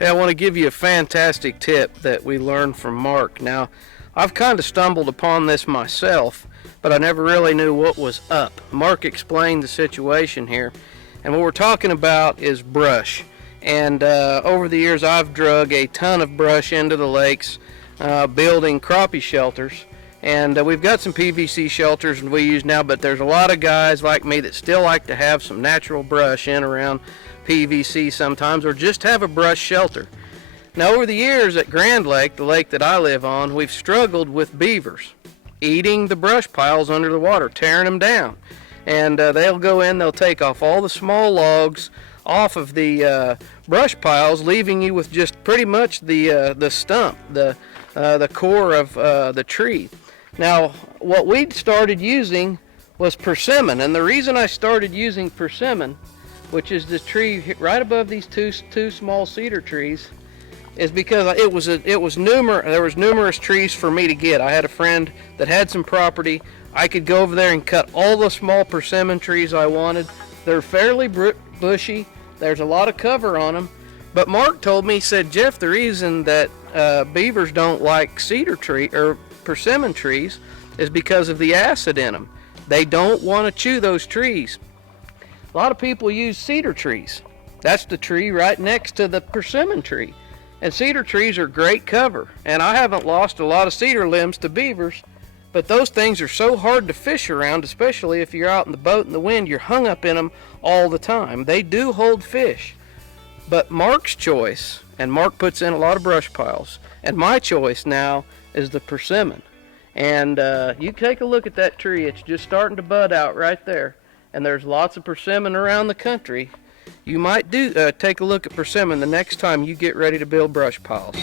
Hey, I want to give you a fantastic tip that we learned from Mark. Now, I've kind of stumbled upon this myself, but I never really knew what was up. Mark explained the situation here, and what we're talking about is brush. And over the years, I've drug a ton of brush into the lakes, building crappie shelters. And we've got some PVC shelters we use now, but there's a lot of guys like me that still like to have some natural brush in around PVC sometimes, or just have a brush shelter. Now, over the years at Grand Lake, the lake that I live on, we've struggled with beavers eating the brush piles under the water, tearing them down. And they'll go in, they'll take off all the small logs off of the brush piles, leaving you with just pretty much the stump, the core of the tree. Now, what we'd started using was persimmon, and the reason I started using persimmon, which is the tree right above these two small cedar trees, is because there was numerous trees for me to get. I had a friend that had some property. I could go over there and cut all the small persimmon trees I wanted. They're fairly bushy. There's a lot of cover on them. But Mark told me, he said, Jeff, the reason that beavers don't like cedar tree or persimmon trees is because of the acid in them. They don't want to chew those trees. A lot of people use cedar trees. That's the tree right next to the persimmon tree. And cedar trees are great cover. And I haven't lost a lot of cedar limbs to beavers, but those things are so hard to fish around, especially if you're out in the boat in the wind. You're hung up in them all the time. They do hold fish. But Mark's choice, and Mark puts in a lot of brush piles, and my choice now is the persimmon. And you take a look at that tree. It's just starting to bud out right there. And there's lots of persimmon around the country. You might take a look at persimmon the next time you get ready to build brush piles.